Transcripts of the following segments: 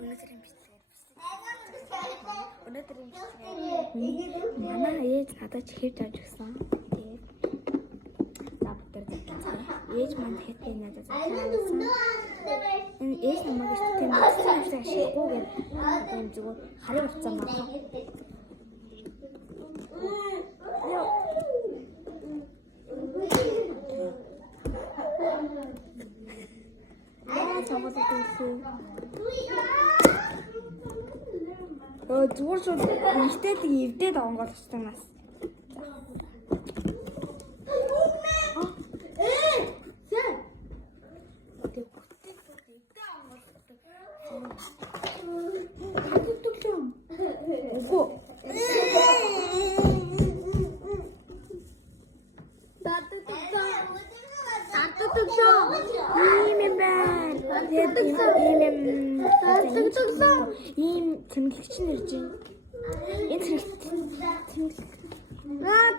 Өнөөдөр манай ээж надад чихэж авч өгсөн. Тэгээд за бүгд ээж манд хэтээ надад заасан. Энэ ээж намайг их тийм ашиглахгүй гэдэг юм зүгээр харин уцсан байна. Зүгээр шүү ихтэй тэг эвдээд онгоолчдаг нас. Ийм тэмдэглэгч нь ирж байна. Энэ тэмдэглэг.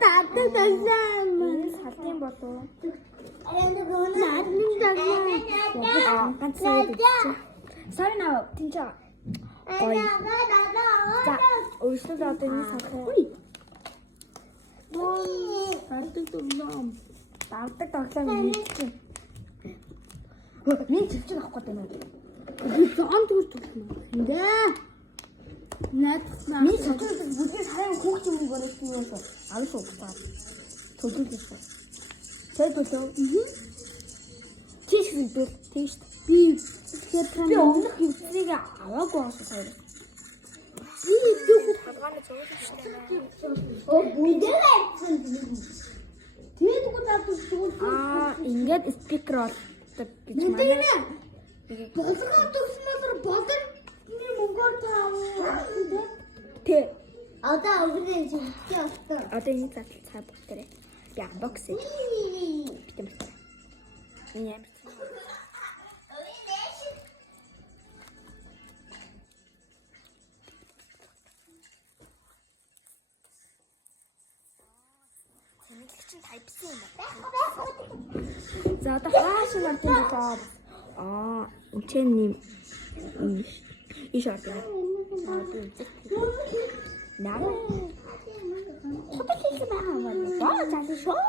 Татдаг тагсан. Энэ салдын болов. Наадмын тагсан. Ганцхан гэж. Сарна тэнч. Ой. За, өөрсдөө одоо энэ салхи. Татдаг тоглоом. Татдаг тоглоом хийчих. Нэг чивчэг авах гэдэг юм. Би зон төрж төлнө. Эндээ. Наадсан. Ми чивчэг бүдгийн сарын хүүхд юм гөрөөс юм уу? Авах уу. Төлөвлөж байна. Төлөвлөө. Тийш хэлбэл тийш. Би тэгэхээр би өмнөх хөвцгийг аваагүй байсан хоёр. Би юу хадгааны зөвлөж штэ. Бүдэлсэн. Тэгээд гоо ингээд спикер болдог гэж манай. Болгоо төгсмөр болдог миний мөнгөөр таа. Тэ. Одоо өгнө чи ястаа. Одоо энэ цаад бүгдээрээ. Я бокс. Битэмэр. Энэ юм. За одоо хааш нартын болоо. Учений иш ордог. Наа. Хотелээс байгаа заа шоо.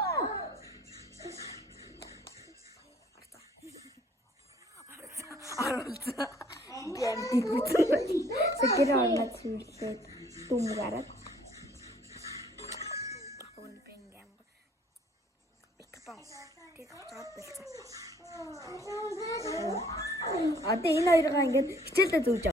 Аралцаа. Яа дигүүт. Секер орнод сүрлээ дүм гараад. Одоо энэ хоёроо ингээд хичээлдээ зүүж